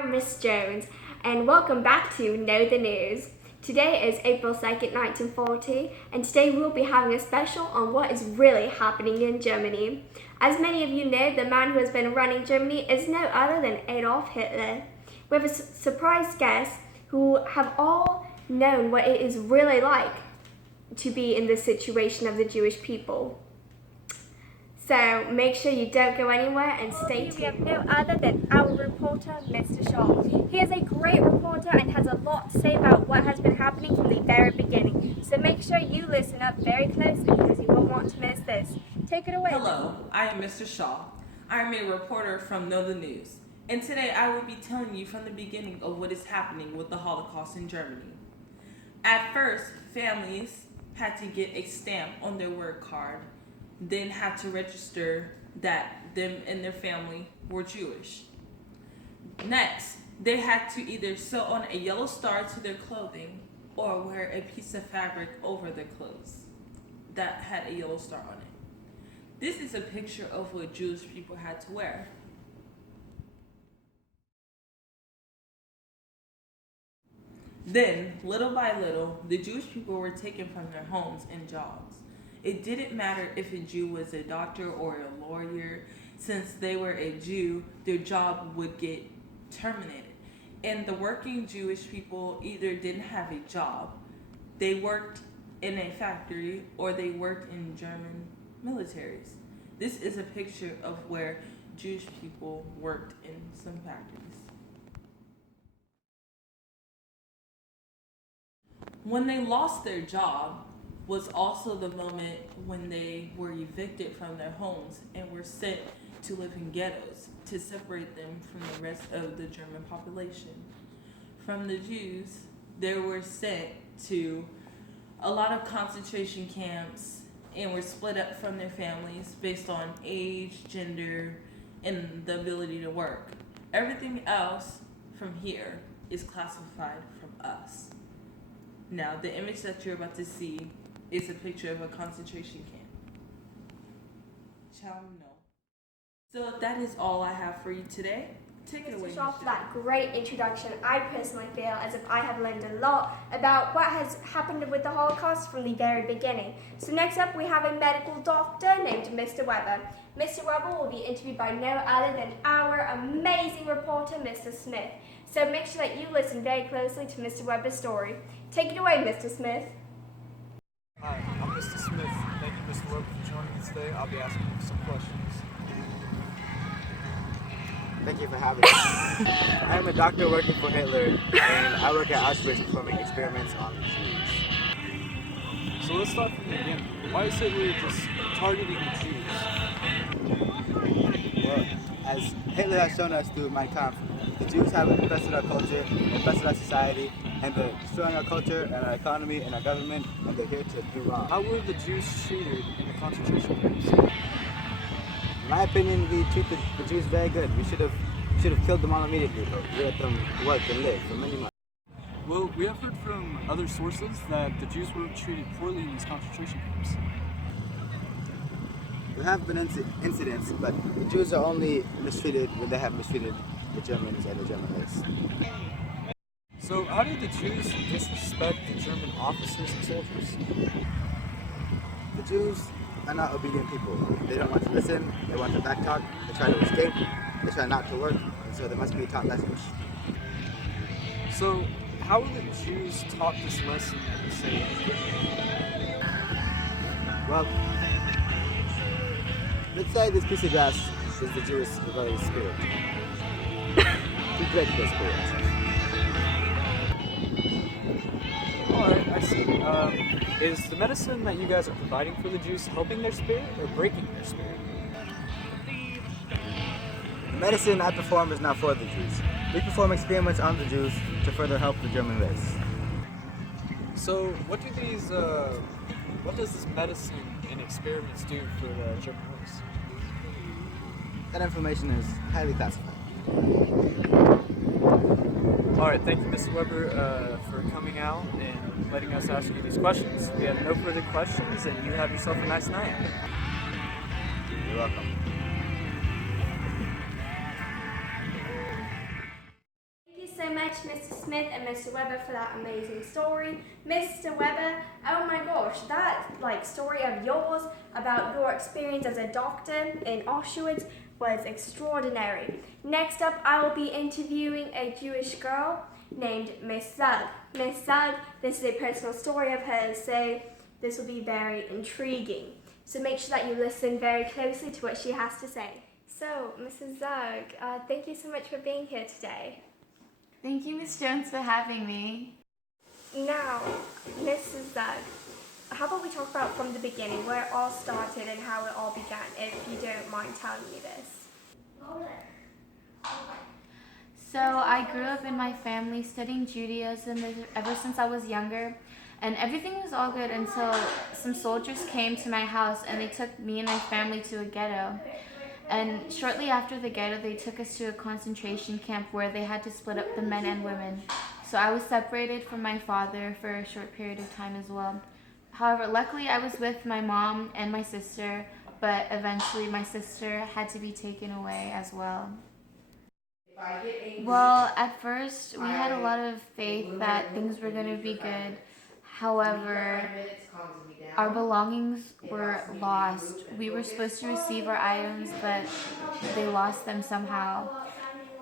I'm Miss Jones, and welcome back to Know the News. Today is April 2nd, 1940, and today we'll be having a special on what is really happening in Germany. As many of you know, the man who has been running Germany is no other than Adolf Hitler. We have a surprise guest who have all known what it is really like to be in this situation of the Jewish people. So make sure you don't go anywhere and stay tuned. We have no other than our reporter, Mr. Shaw. He is a great reporter and has a lot to say about what has been happening from the very beginning. So make sure you listen up very closely because you won't want to miss this. Take it away. Hello, I am Mr. Shaw. I am a reporter from Know the News. And today I will be telling you from the beginning of what is happening with the Holocaust in Germany. At first, families had to get a stamp on their work card, then had to register that them and their family were Jewish. Next, they had to either sew on a yellow star to their clothing or wear a piece of fabric over their clothes that had a yellow star on it. This is a picture of what Jewish people had to wear. Then, little by little, the Jewish people were taken from their homes and jobs. It didn't matter if a Jew was a doctor or a lawyer. Since they were a Jew, their job would get terminated. And the working Jewish people either didn't have a job, they worked in a factory, or they worked in German militaries. This is a picture of where Jewish people worked in some factories. When they lost their job was also the moment when they were evicted from their homes and were sent to live in ghettos to separate them from the rest of the German population. From the Jews, they were sent to a lot of concentration camps and were split up from their families based on age, gender, and the ability to work. Everything else from here is classified from us. Now, the image that you're about to see is a picture of a concentration camp. Ciao, no. So that is all I have for you today. Take it away, Mr. Shaw, for that great introduction. I personally feel as if I have learned a lot about what has happened with the Holocaust from the very beginning. So next up, we have a medical doctor named Mr. Weber. Mr. Weber will be interviewed by no other than our amazing reporter, Mr. Smith. So make sure that you listen very closely to Mr. Weber's story. Take it away, Mr. Smith. Hi, I'm Mr. Smith. Thank you, Mr. Weber, for joining me today. I'll be asking you some questions. Thank you for having me. I am a doctor working for Hitler, and I work at Auschwitz performing experiments on the Jews. So let's start from the beginning. Why is Hitler just targeting the Jews? Well, as Hitler has shown us through Mein Kampf, the Jews have infested our culture, infested our society, and they're destroying our culture and our economy and our government, and they're here to do wrong. How were the Jews treated in the concentration camps? In my opinion, we treat the Jews very good. We should have killed them all immediately, but we let them work and live for many months. Well, we have heard from other sources that the Jews were treated poorly in these concentration camps. There have been incidents, but the Jews are only mistreated when they have mistreated the Germans and the German race. So how did the Jews disrespect the German officers and soldiers? The Jews are not obedient people. They don't want to listen, they want to backtalk, they try to escape, they try not to work, and so they must be taught lessons. So how were the Jews taught this lesson that you say? Well, let's say this piece of grass is the Jewish rebellious spirit. We break their spirit. Alright, I see. Is the medicine that you guys are providing for the Jews helping their spirit or breaking their spirit? The medicine I perform is not for the Jews. We perform experiments on the Jews to further help the German race. So, what does this medicine and experiments do for the German race? That information is highly classified. Alright, thank you, Mr. Weber, for coming out and letting us ask you these questions. We have no further questions, and you have yourself a nice night. You're welcome. much, Mr. Smith and Mr. Weber, for that amazing story. Mr. Weber, oh my gosh, that story of yours about your experience as a doctor in Auschwitz was extraordinary. Next up, I will be interviewing a Jewish girl named Miss Zug. Miss Zug, this is a personal story of hers, so this will be very intriguing. So make sure that you listen very closely to what she has to say. So, Mrs. Zug, thank you so much for being here today. Thank you, Ms. Jones, for having me. Now, Mrs. Zug, how about we talk about from the beginning, where it all started and how it all began, if you don't mind telling me this. So I grew up in my family studying Judaism ever since I was younger, and everything was all good until some soldiers came to my house and they took me and my family to a ghetto. And shortly after the ghetto, they took us to a concentration camp where they had to split up the men and women. So I was separated from my father for a short period of time as well. However, luckily I was with my mom and my sister, but eventually my sister had to be taken away as well. Well, at first we had a lot of faith that things were going to be good. However, our belongings were lost. We were supposed to receive our items, but they lost them somehow.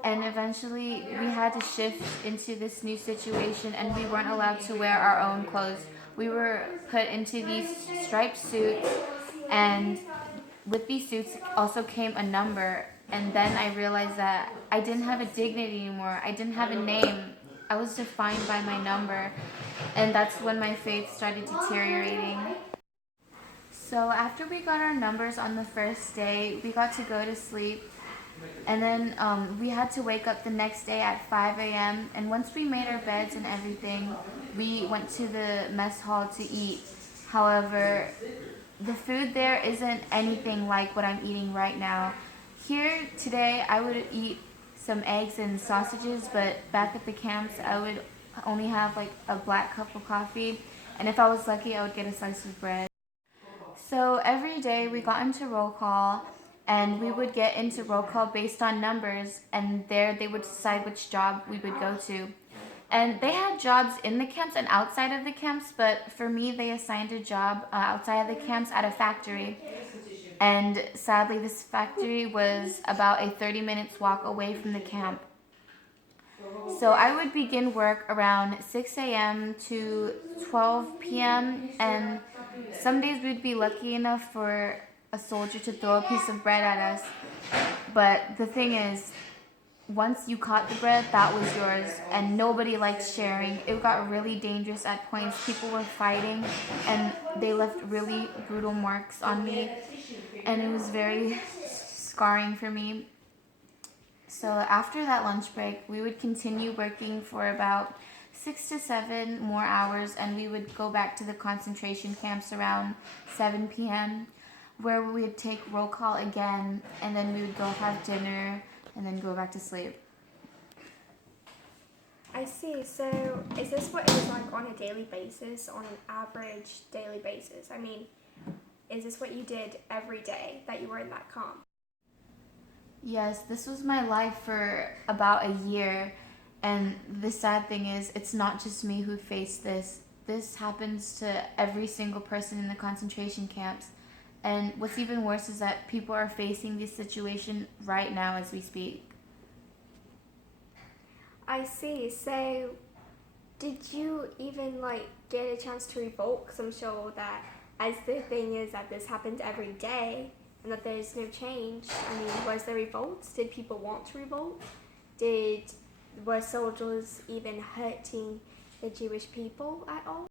And eventually we had to shift into this new situation, and we weren't allowed to wear our own clothes. We were put into these striped suits, and with these suits also came a number. And then I realized that I didn't have a dignity anymore. I didn't have a name. I was defined by my number. And that's when my faith started deteriorating. So after we got our numbers on the first day, we got to go to sleep. And then we had to wake up the next day at 5 a.m. And once we made our beds and everything, we went to the mess hall to eat. However, the food there isn't anything like what I'm eating right now. Here today, I would eat some eggs and sausages, but back at the camps, I would only have a black cup of coffee, and if I was lucky, I would get a slice of bread. So every day we got into roll call, and we would get into roll call based on numbers, and there they would decide which job we would go to. And they had jobs in the camps and outside of the camps, but for me, they assigned a job outside of the camps at a factory. And sadly, this factory was about a 30 minutes walk away from the camp. So I would begin work around 6 a.m. to 12 p.m. and some days we'd be lucky enough for a soldier to throw a piece of bread at us. But the thing is, once you caught the bread, that was yours, and nobody liked sharing. It got really dangerous at points. People were fighting, and they left really brutal marks on me, and it was very scarring for me. So after that lunch break, we would continue working for about 6 to 7 more hours, and we would go back to the concentration camps around 7 p.m., where we would take roll call again, and then we would go have dinner, and then go back to sleep. I see. So is this what it was like on a daily basis, on an average daily basis? I mean, is this what you did every day that you were in that camp? Yes, this was my life for about a year, and the sad thing is, it's not just me who faced this. This happens to every single person in the concentration camps. And what's even worse is that people are facing this situation right now as we speak. I see. So did you even get a chance to revolt? Because I'm sure that, as the thing is that this happens every day and that there's no change. I mean, was there revolts? Did people want to revolt? Were soldiers even hurting the Jewish people at all?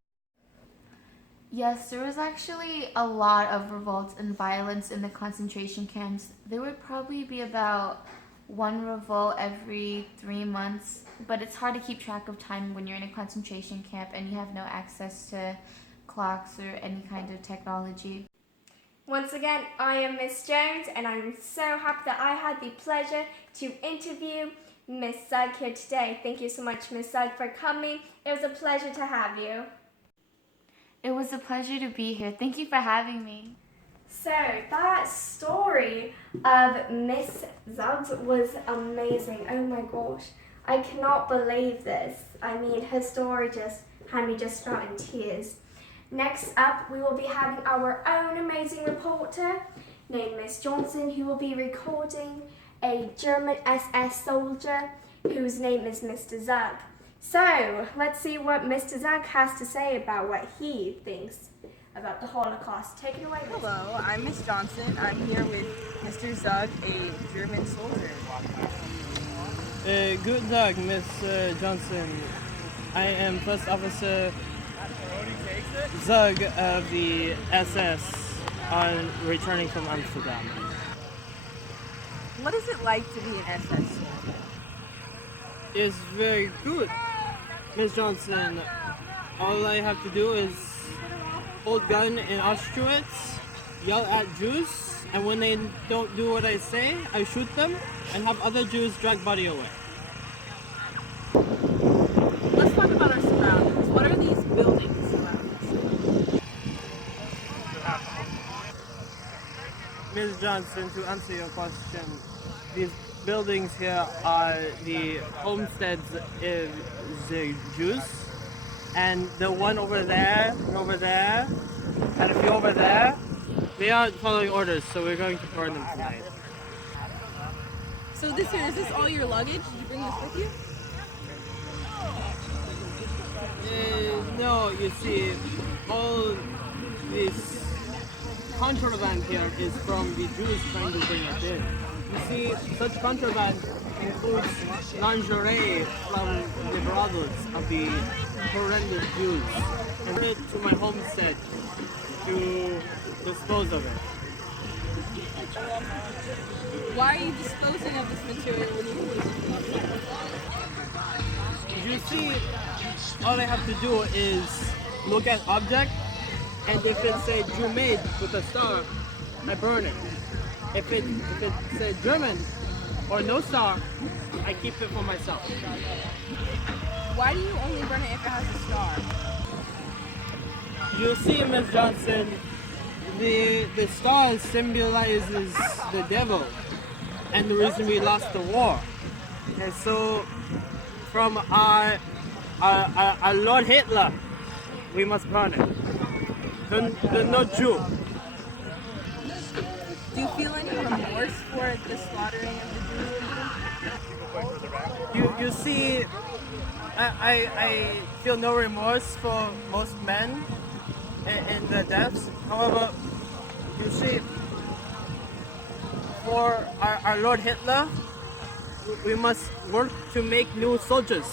Yes, there was actually a lot of revolts and violence in the concentration camps. There would probably be about one revolt every 3 months, but it's hard to keep track of time when you're in a concentration camp and you have no access to clocks or any kind of technology. Once again, I am Miss Jones, and I'm so happy that I had the pleasure to interview Miss Zug here today. Thank you so much, Miss Zug, for coming. It was a pleasure to have you. It was a pleasure to be here. Thank you for having me. So that story of Miss Zug's was amazing. Oh my gosh. I cannot believe this. I mean, her story just had me just out in tears. Next up, we will be having our own amazing reporter named Miss Johnson, who will be recording a German SS soldier whose name is Mr. Zug. So, let's see what Mr. Zug has to say about what he thinks about the Holocaust. Take it away, Miss. Hello, I'm Miss Johnson. I'm here with Mr. Zug, a German soldier. Guten Tag, Miss Johnson. I am First Officer Zug of the SS on returning from Amsterdam. What is it like to be an SS soldier? It's very good, Miss Johnson. All I have to do is hold gun in Auschwitz, yell at Jews, and when they don't do what I say, I shoot them and have other Jews drag body away. Let's talk about our surroundings. What are these buildings around us? Ms. Johnson, to answer your question, these buildings here are the homesteads of the Jews, and the one over there, and a few over there, they aren't following orders, so we're going to burn them tonight. So is this all your luggage? Did you bring this with you? No, you see, all this contraband here is from the Jews trying to bring it in. You see, such contraband includes lingerie from the brothels of the horrendous Jews, and bring it to my homestead to dispose of it. Why are you disposing of this material when you use it? You see, all I have to do is look at object, and if it's a Jew made with a star, I burn it. If it's a German or no star, I keep it for myself. Why do you only burn it if it has a star? You see, Miss Johnson, the star symbolizes the devil and the reason we lost the war. And so, from our Lord Hitler, we must burn it. The no Jew. Do you feel any remorse for the slaughtering of the Jews? You see, I feel no remorse for most men in the deaths. However, you see, for our Lord Hitler, we must work to make new soldiers,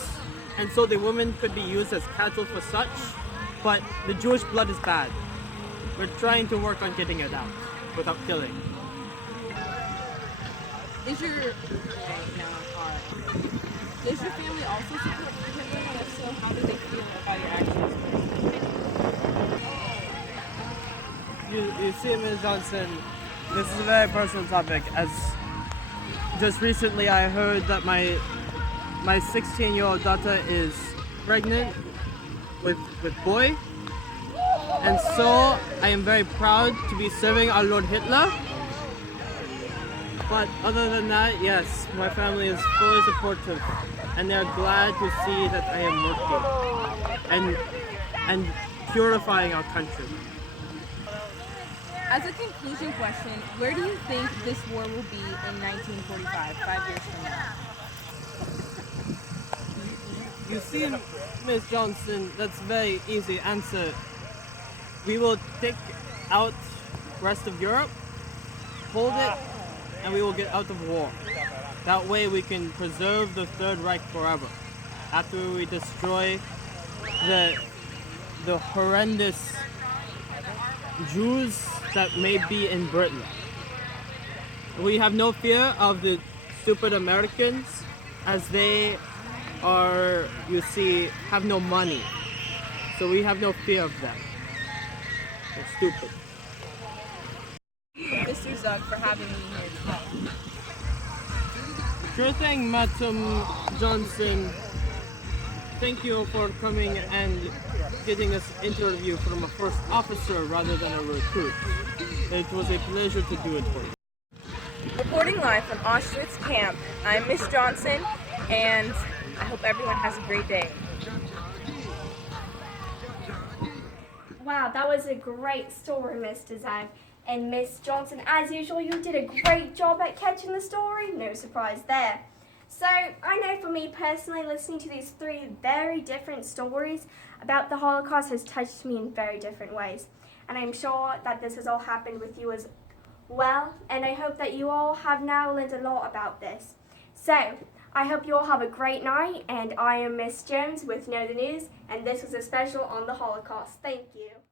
and so the women could be used as cattle for such. But the Jewish blood is bad. We're trying to work on getting it out without killing. Does your family also support Hitler? And if so, how do they feel about your actions? You see, Ms. Johnson, this is a very personal topic. As just recently I heard that my 16-year-old daughter is pregnant with boy, and so I am very proud to be serving our Lord Hitler. But other than that, yes, my family is fully supportive, and they're glad to see that I am working and purifying our country. As a conclusion question, where do you think this war will be in 1945, 5 years from now? You see, Miss Johnson, that's a very easy answer. We will take out rest of Europe, hold it, and we will get out of war. That way we can preserve the Third Reich forever. After we destroy the horrendous Jews that may be in Britain. We have no fear of the stupid Americans, as they are, you see, have no money. So we have no fear of them. They're stupid. Mr. Zug, for having me here today. Sure thing, Madam Johnson. Thank you for coming and getting us interview from a first officer rather than a recruit. It was a pleasure to do it for you. Reporting live from Auschwitz camp, I'm Miss Johnson, and I hope everyone has a great day. Wow, that was a great story, Mr. Zhang. And Miss Johnson, as usual, you did a great job at catching the story. No surprise there. So, I know for me personally, listening to these three very different stories about the Holocaust has touched me in very different ways. And I'm sure that this has all happened with you as well. And I hope that you all have now learned a lot about this. So, I hope you all have a great night. And I am Miss Jones with Know the News. And this was a special on the Holocaust. Thank you.